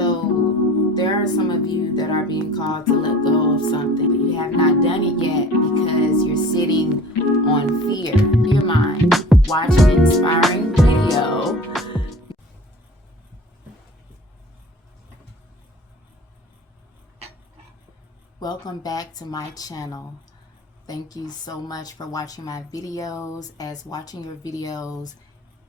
So there are some of you that are being called to let go of something, but you have not done it yet because you're sitting on fear. Your mind. Watch an inspiring video. Welcome back to my channel. Thank you so much for watching my videos. As watching your videos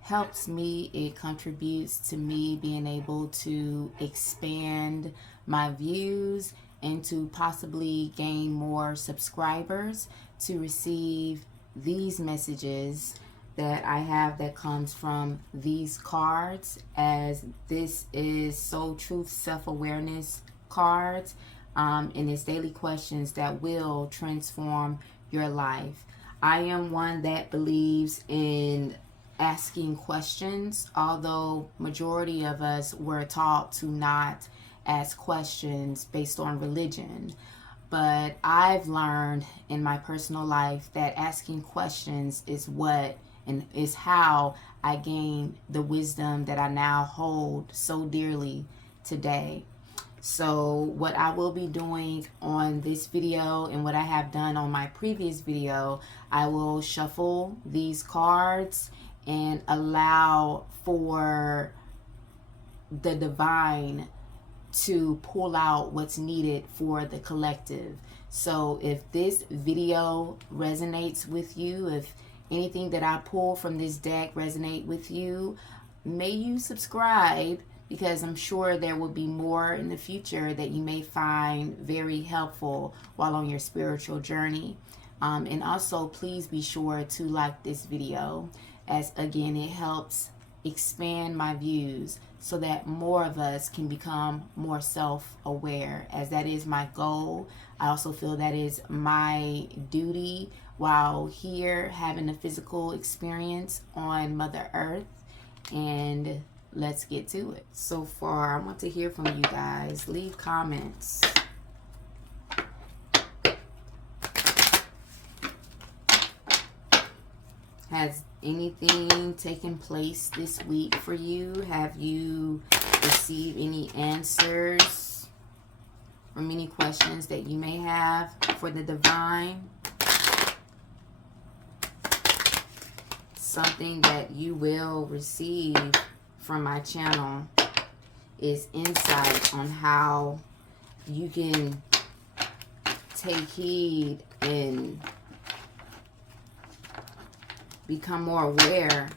helps me, it contributes to me being able to expand my views and to possibly gain more subscribers to receive these messages that I have that comes from these cards, as this is Soul Truth Self-Awareness cards, and it's daily questions that will transform your life. I am one that believes in asking questions, although majority of us were taught to not ask questions based on religion. But I've learned in my personal life that asking questions is what and is how I gain the wisdom that I now hold so dearly today. So what I will be doing on this video and what I have done on my previous video, I will shuffle these cards and allow for the divine to pull out what's needed for the collective. So if this video resonates with you, if anything that I pull from this deck resonate with you, may you subscribe, because I'm sure there will be more in the future that you may find very helpful while on your spiritual journey. And also, please be sure to like this video, as again, it helps expand my views so that more of us can become more self-aware, as that is my goal. I also feel that is my duty while here having a physical experience on Mother Earth. And let's get to it. So far, I want to hear from you guys. Leave comments. Has anything taken place this week for you? Have you received any answers from any questions that you may have for the divine? Something that you will receive from my channel is insight on how you can take heed and become more aware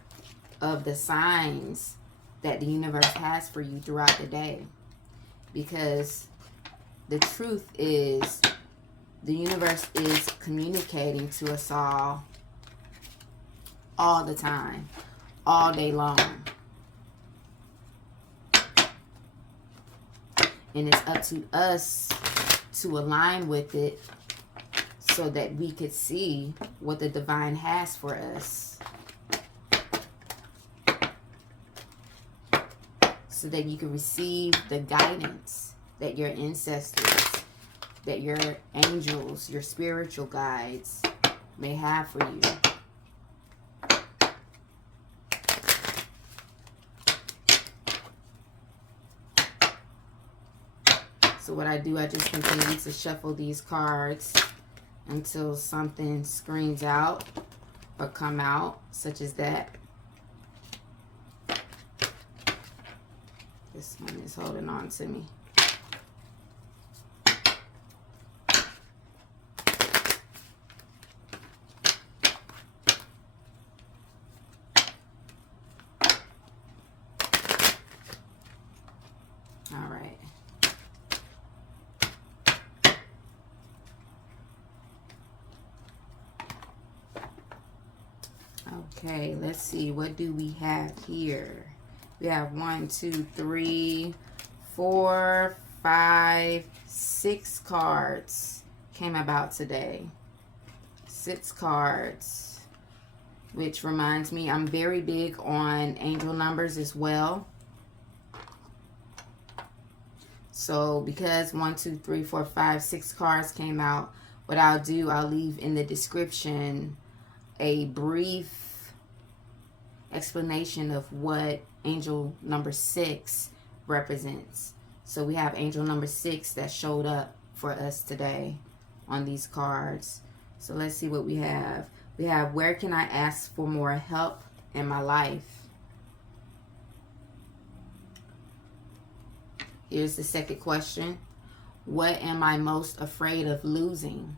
of the signs that the universe has for you throughout the day. Because the truth is, the universe is communicating to us all the time, all day long. And it's up to us to align with it so that we could see what the divine has for us. So that you can receive the guidance that your ancestors, that your angels, your spiritual guides may have for you. So what I do, I just continue to shuffle these cards until something screams out or come out, such as that. This one is holding on to me. All right. Okay, let's see. What do we have here? We have 1, 2, 3, 4, 5, 6 cards came about today. 6 cards. Which reminds me, I'm very big on angel numbers as well. So because 1, 2, 3, 4, 5, 6 cards came out, what I'll do, I'll leave in the description a brief explanation of what angel number 6 represents. So we have angel number 6 that showed up for us today on these cards. So let's see what we have. We have, where can I ask for more help in my life? Here's the second question. What am I most afraid of losing?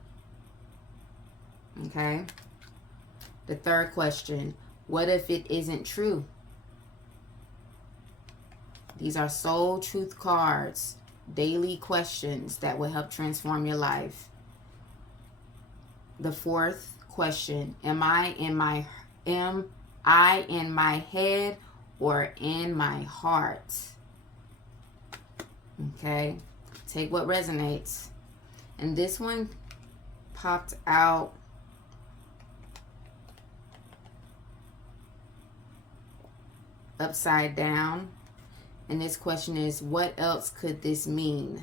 Okay. The third question. What if it isn't true? These are soul truth cards. Daily questions that will help transform your life. The fourth question. Am I in my head or in my heart? Okay, take what resonates. And this one popped out upside down. And this question is, what else could this mean?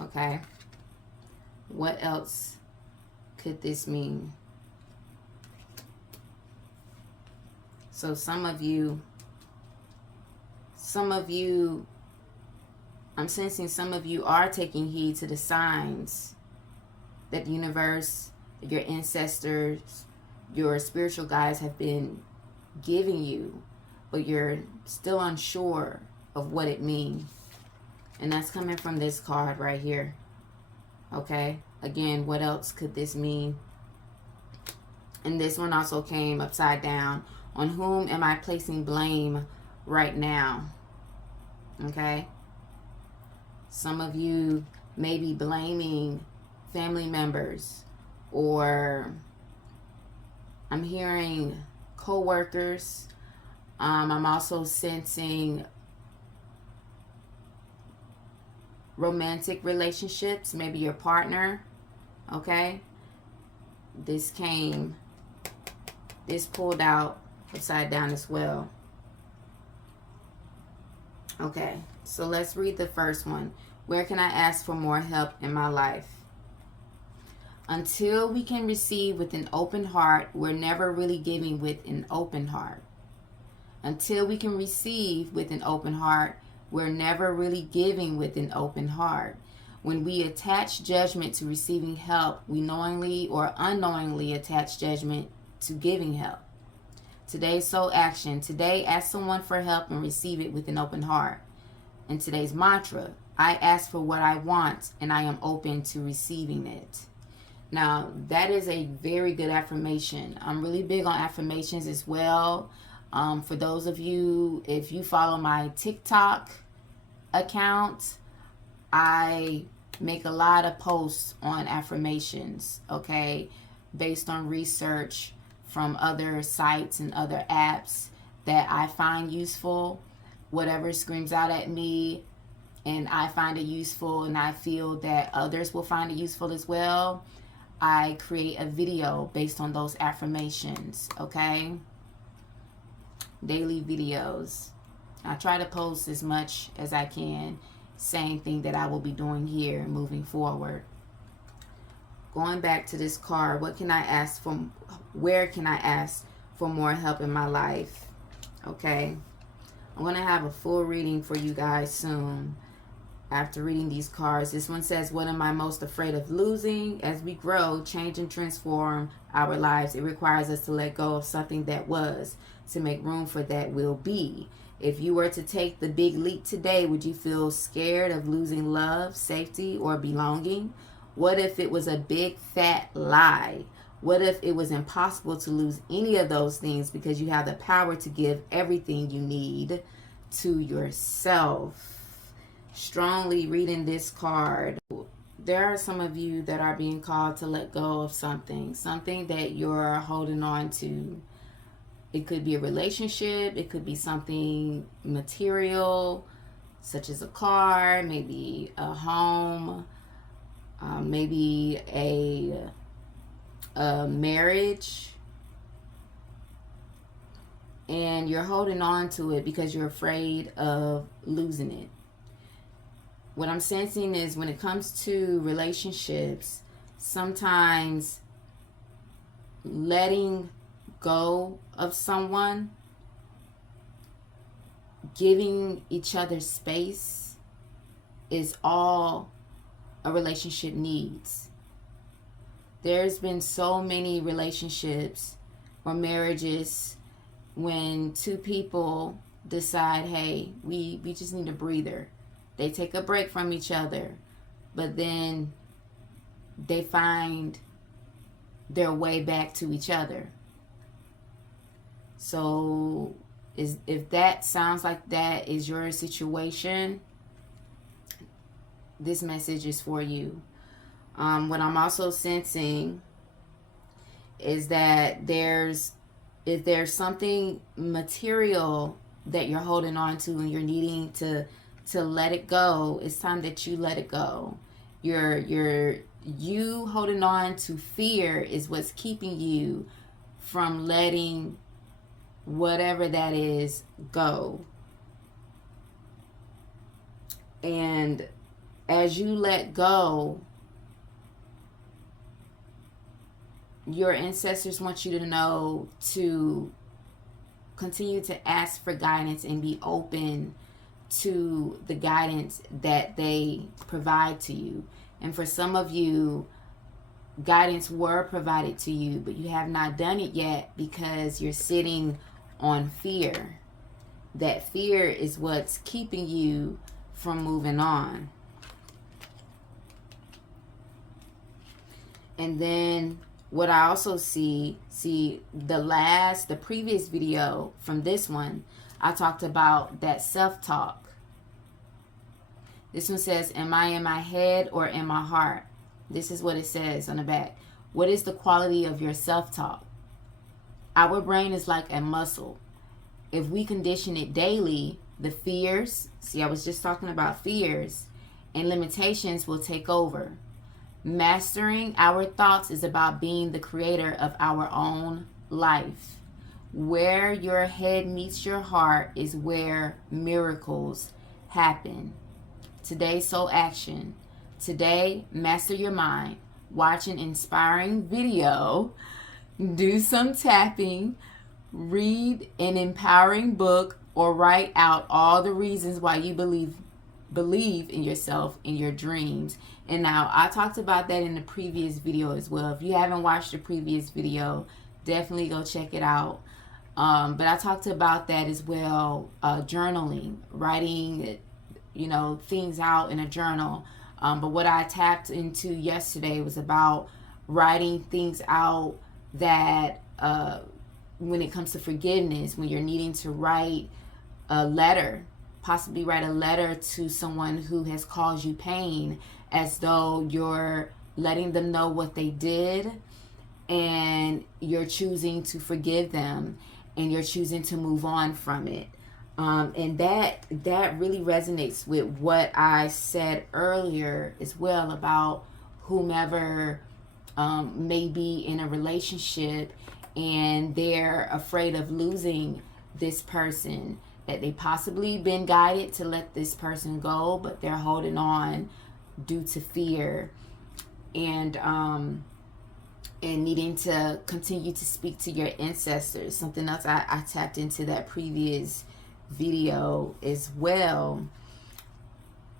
Okay, what else could this mean? So some of you, I'm sensing some of you are taking heed to the signs that the universe, your ancestors, your spiritual guides have been giving you, but you're still unsure of what it means. And that's coming from this card right here. Okay, again, what else could this mean? And this one also came upside down. On whom am I placing blame right now? Okay. Some of you may be blaming family members, or I'm hearing co-workers. I'm also sensing romantic relationships, maybe your partner. Okay. This pulled out upside down as well. Okay, so let's read the first one. Where can I ask for more help in my life? Until we can receive with an open heart, we're never really giving with an open heart. Until we can receive with an open heart, we're never really giving with an open heart. When we attach judgment to receiving help, we knowingly or unknowingly attach judgment to giving help. Today's soul action. Today, ask someone for help and receive it with an open heart. And today's mantra, I ask for what I want and I am open to receiving it. Now, that is a very good affirmation. I'm really big on affirmations as well. For those of you, if you follow my TikTok account, I make a lot of posts on affirmations, okay, based on research from other sites and other apps that I find useful. Whatever screams out at me and I find it useful and I feel that others will find it useful as well, I create a video based on those affirmations, okay? Daily videos. I try to post as much as I can. Same thing that I will be doing here moving forward. Going back to this card, what can I ask for? Where can I ask for more help in my life? Okay. I'm going to have a full reading for you guys soon after reading these cards. This one says, what am I most afraid of losing? As we grow, change and transform our lives, it requires us to let go of something that was to make room for that will be. If you were to take the big leap today, would you feel scared of losing love, safety, or belonging? What if it was a big fat lie? What if it was impossible to lose any of those things because you have the power to give everything you need to yourself? Strongly reading this card. There are some of you that are being called to let go of something that you're holding on to. It could be a relationship. It could be something material, such as a car, maybe a home, maybe a marriage. And you're holding on to it because you're afraid of losing it. What I'm sensing is when it comes to relationships, sometimes letting go of someone, giving each other space, is all a relationship needs. There's been so many relationships or marriages when two people decide, hey, we just need a breather. They take a break from each other, but then they find their way back to each other. So if that sounds like that is your situation, this message is for you. What I'm also sensing is that if there's something material that you're holding on to and you're needing to let it go, it's time that you let it go. You holding on to fear is what's keeping you from letting whatever that is go. And as you let go, your ancestors want you to know to continue to ask for guidance and be open to the guidance that they provide to you. And for some of you, guidance were provided to you, but you have not done it yet because you're sitting on fear. That fear is what's keeping you from moving on. And then what I also see the previous video from this one, I talked about that self-talk. This one says, am I in my head or in my heart? This is what it says on the back. What is the quality of your self-talk? Our brain is like a muscle. If we condition it daily, the fears, I was just talking about fears, and limitations will take over. Mastering our thoughts is about being the creator of our own life. Where your head meets your heart is where miracles happen. Today's soul action. Today, master your mind. Watch an inspiring video. Do some tapping. Read an empowering book, or write out all the reasons why you believe in yourself and your dreams. And now I talked about that in the previous video as well. If you haven't watched the previous video, definitely go check it out. But I talked about that as well. Journaling, writing, things out in a journal. But what I tapped into yesterday was about writing things out that when it comes to forgiveness, when you're needing to write a letter, possibly write a letter to someone who has caused you pain, as though you're letting them know what they did and you're choosing to forgive them and you're choosing to move on from it. And that really resonates with what I said earlier as well about whomever may be in a relationship and they're afraid of losing this person, that they possibly been guided to let this person go, but they're holding on due to fear and needing to continue to speak to your ancestors. Something else I tapped into that previous video as well.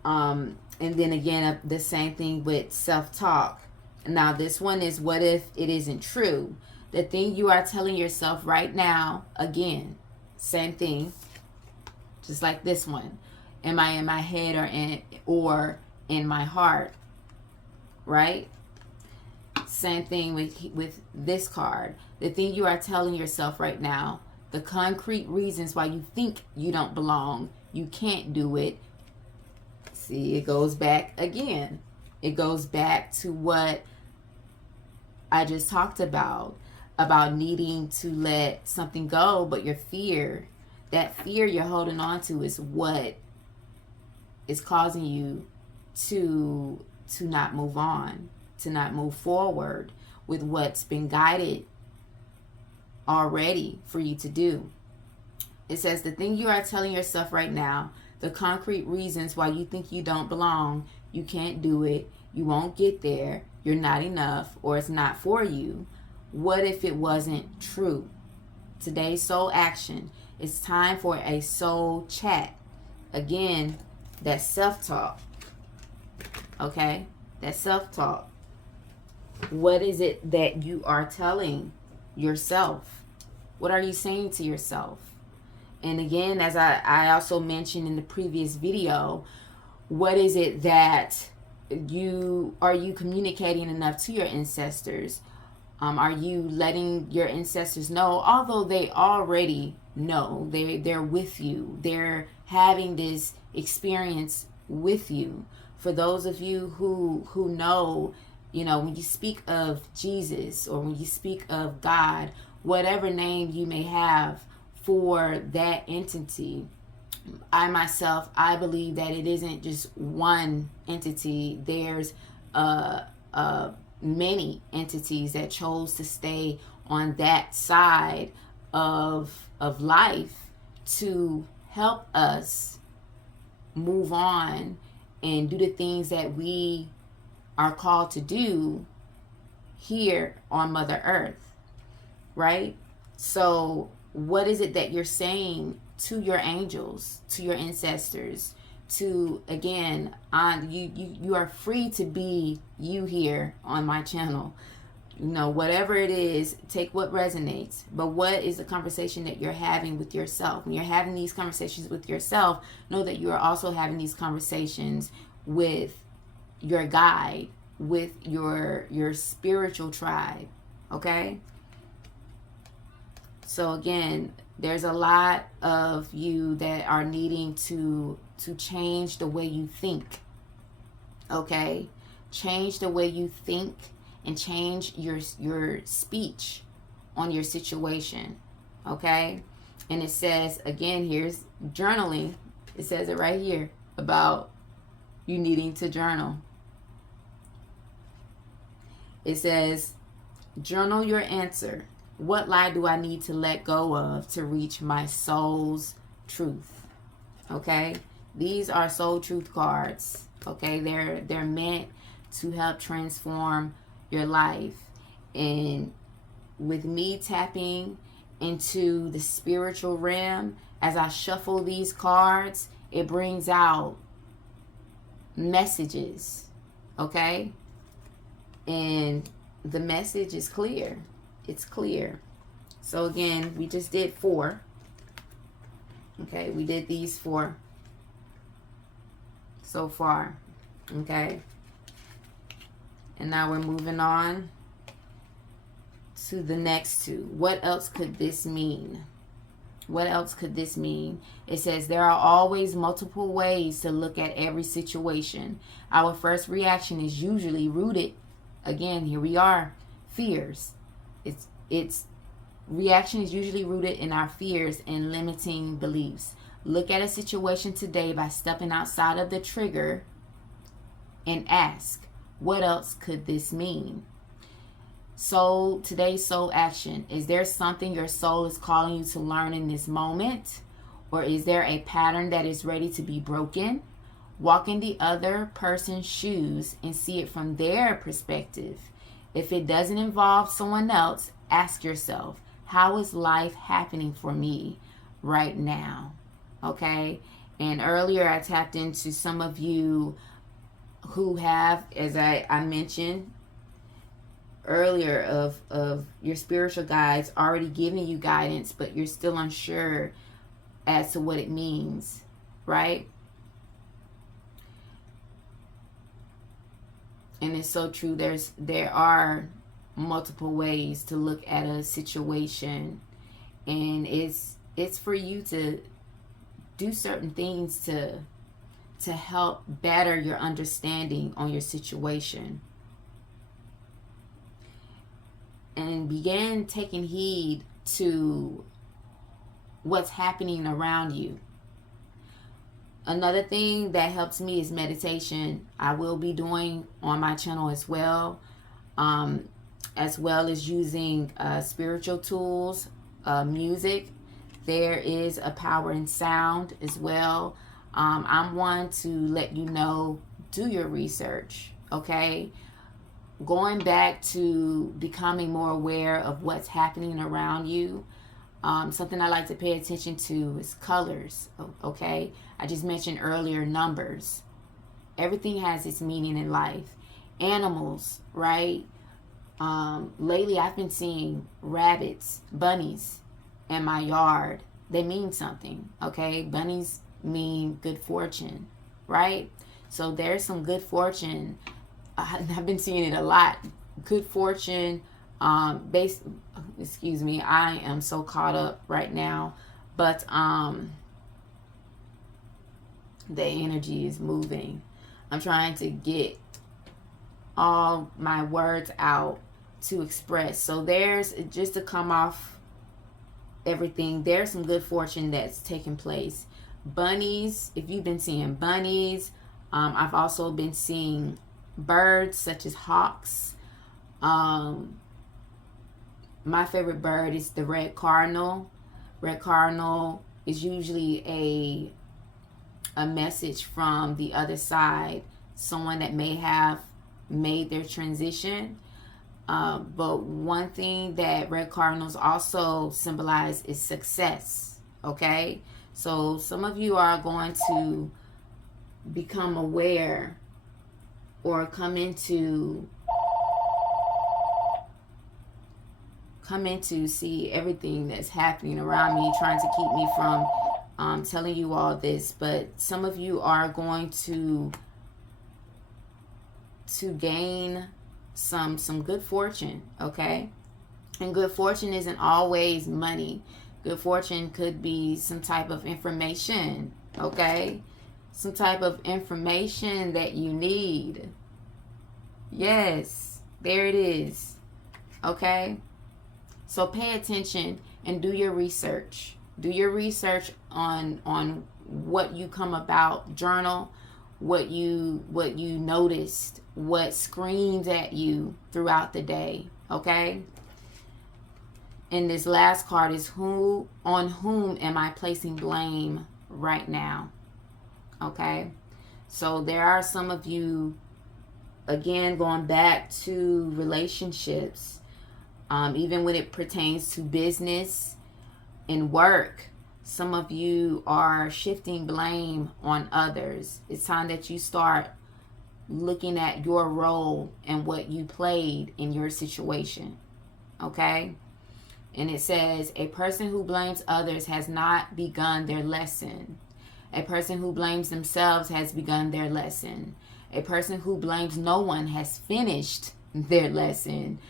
And then again, the same thing with self-talk. Now this one is, what if it isn't true? The thing you are telling yourself right now, again, same thing, just like this one. Am I in my head or in my heart? Right? Same thing with this card. The thing you are telling yourself right now, the concrete reasons why you think you don't belong, you can't do it. See, it goes back again. It goes back to what I just talked about needing to let something go, but your fear, that fear you're holding on to is what is causing you to not move on, to not move forward with what's been guided already for you to do. It says the thing you are telling yourself right now, the concrete reasons why you think you don't belong, you can't do it, you won't get there, you're not enough, or it's not for you. What if it wasn't true? Today's soul action. It's time for a soul chat. Again, that self-talk. Okay? That's self-talk. What is it that you are telling yourself? What are you saying to yourself? And again, as I also mentioned in the previous video, what is it that are you communicating enough to your ancestors? Are you letting your ancestors know, although they already know, they're with you, they're having this experience with you. For those of you who know, when you speak of Jesus or when you speak of God, whatever name you may have for that entity, I believe that it isn't just one entity. There's many entities that chose to stay on that side of life to help us move on and do the things that we are called to do here on Mother Earth, right? So what is it that you're saying to your angels, to your ancestors, to, again, you are free to be you here on my channel. Whatever it is, take what resonates. But what is the conversation that you're having with yourself? When you're having these conversations with yourself, know that you are also having these conversations with your guide, with your spiritual tribe. Okay? So again, there's a lot of you that are needing to change the way you think. Okay? Change the way you think and change your speech on your situation. Okay? And it says, again, here's journaling. It says it right here about you needing to journal. It says, journal your answer. What lie do I need to let go of to reach my soul's truth? Okay? These are soul truth cards. Okay? They're meant to help transform your life. And with me tapping into the spiritual realm, as I shuffle these cards, it brings out messages. Okay? And the message is clear. It's clear. So again, we just did 4. Okay, we did these 4 so far. Okay. And now we're moving on to the next 2. What else could this mean? What else could this mean? It says there are always multiple ways to look at every situation. Our first reaction is usually rooted, again, here we are, fears. Its reaction is usually rooted in our fears and limiting beliefs. Look at a situation today by stepping outside of the trigger and ask, what else could this mean? So today's soul action. Is there something your soul is calling you to learn in this moment? Or is there a pattern that is ready to be broken? Walk in the other person's shoes and see it from their perspective. If it doesn't involve someone else, ask yourself, how is life happening for me right now? Okay? And earlier I tapped into some of you who have, as I mentioned earlier, of your spiritual guides already giving you guidance, but you're still unsure as to what it means, right? And it's so true. There are multiple ways to look at a situation, and it's for you to do certain things to help better your understanding on your situation. And begin taking heed to what's happening around you. Another thing that helps me is meditation. I will be doing on my channel as well as using spiritual tools, music. There is a power in sound as well. I'm one to let you know, do your research, okay? Going back to becoming more aware of what's happening around you. Something I like to pay attention to is colors, okay? I just mentioned earlier numbers. Everything has its meaning in life. Animals, right? Lately I've been seeing rabbits, bunnies in my yard. They mean something, okay? Bunnies mean good fortune, right? So there's some good fortune. I've been seeing it a lot. Good fortune, excuse me, I am so caught up right now, but the energy is moving. I'm trying to get all my words out to express. So there's, just to come off everything, there's some good fortune that's taking place. Bunnies, if you've been seeing bunnies, I've also been seeing birds such as hawks. My favorite bird is the red cardinal. Red cardinal is usually a message from the other side, someone that may have made their transition. But one thing that red cardinals also symbolize is success. Okay, so some of you are going to become aware or come into see everything that's happening around me, trying to keep me from telling you all this. But some of you are going to gain some good fortune, okay? And good fortune isn't always money. Good fortune could be some type of information, okay? Some type of information that you need. Yes, there it is, okay? So pay attention and do your research. Do your research on what you come about. Journal what you noticed, what screams at you throughout the day, okay? And this last card is on whom am I placing blame right now? Okay? So there are some of you, again, going back to relationships, even when it pertains to business and work. Some of you are shifting blame on others. It's time that you start looking at your role and what you played in your situation. Okay? And it says, a person who blames others has not begun their lesson. A person who blames themselves has begun their lesson. A person who blames no one has finished their lesson.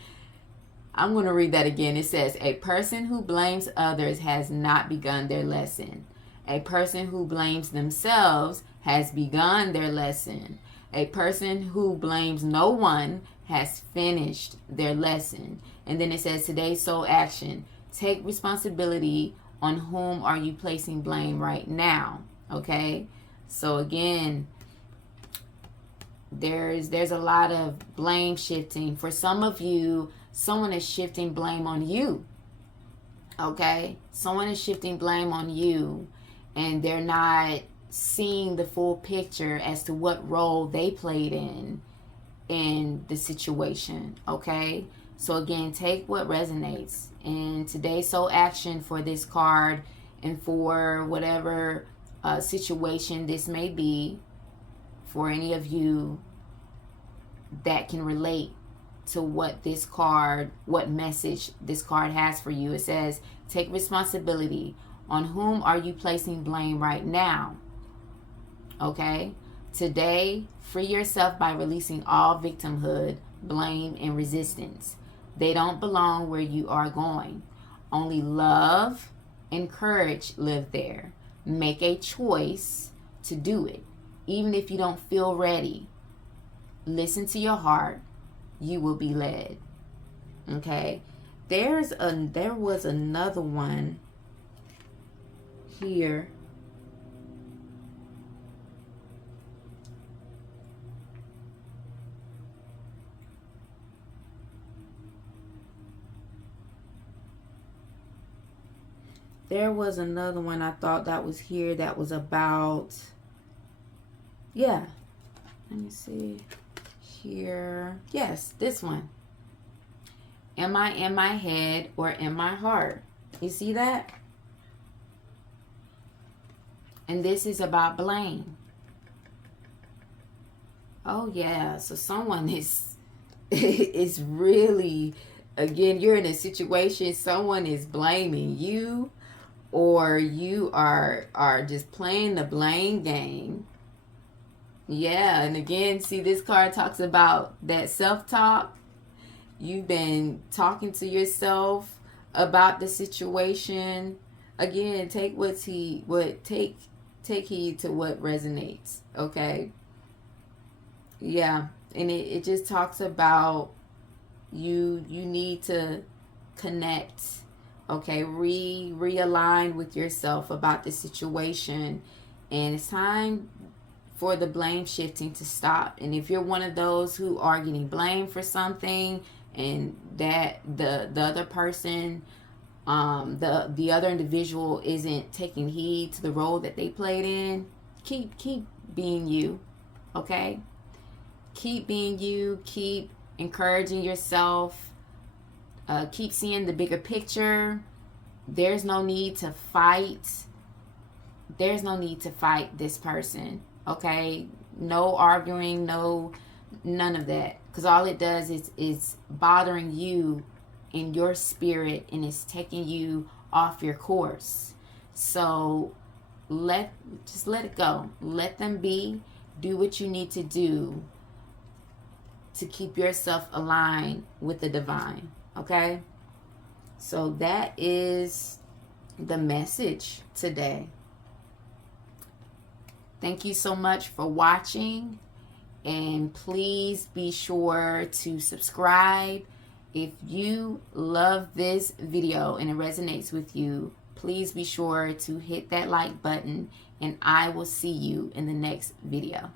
I'm going to read that again. It says, a person who blames others has not begun their lesson. A person who blames themselves has begun their lesson. A person who blames no one has finished their lesson. And then it says, today's soul action. Take responsibility. On whom are you placing blame right now? Okay? So again, there's a lot of blame shifting. For some of you, someone is shifting blame on you. Okay? Someone is shifting blame on you, and they're not seeing the full picture as to what role they played in the situation. Okay? So again, take what resonates. And today's soul action for this card, and for whatever situation this may be, for any of you that can relate to what this card, what message this card has for you. It says, take responsibility. On whom are you placing blame right now? Okay? Today, free yourself by releasing all victimhood, blame, and resistance. They don't belong where you are going. Only love and courage live there. Make a choice to do it, even if you don't feel ready. Listen to your heart. You will be led. Okay? There was another one here. There was another one I thought that was here that was about, yeah. Let me see here. Yes, this one. Am I in my head or in my heart? You see that? And this is about blame. Oh yeah. So someone is is really, again, you're in a situation, someone is blaming you, or you are just playing the blame game. Yeah, and again, see, this card talks about that self-talk. You've been talking to yourself about the situation. Again, take what's he what take heed to what resonates, okay? Yeah. And it just talks about you need to connect, okay, realign with yourself about the situation, and it's time for the blame shifting to stop. And if you're one of those who are getting blamed for something, and that the other person, the other individual isn't taking heed to the role that they played in, keep being you, okay? Keep being you, keep encouraging yourself, keep seeing the bigger picture. There's no need to fight. There's no need to fight this person, okay? No arguing, no, none of that. Because all it does is bothering you in your spirit, and it's taking you off your course. So just let it go. Let them be. Do what you need to do to keep yourself aligned with the divine, okay? So that is the message today. Thank you so much for watching, and please be sure to subscribe. If you love this video and it resonates with you, please be sure to hit that like button, and I will see you in the next video.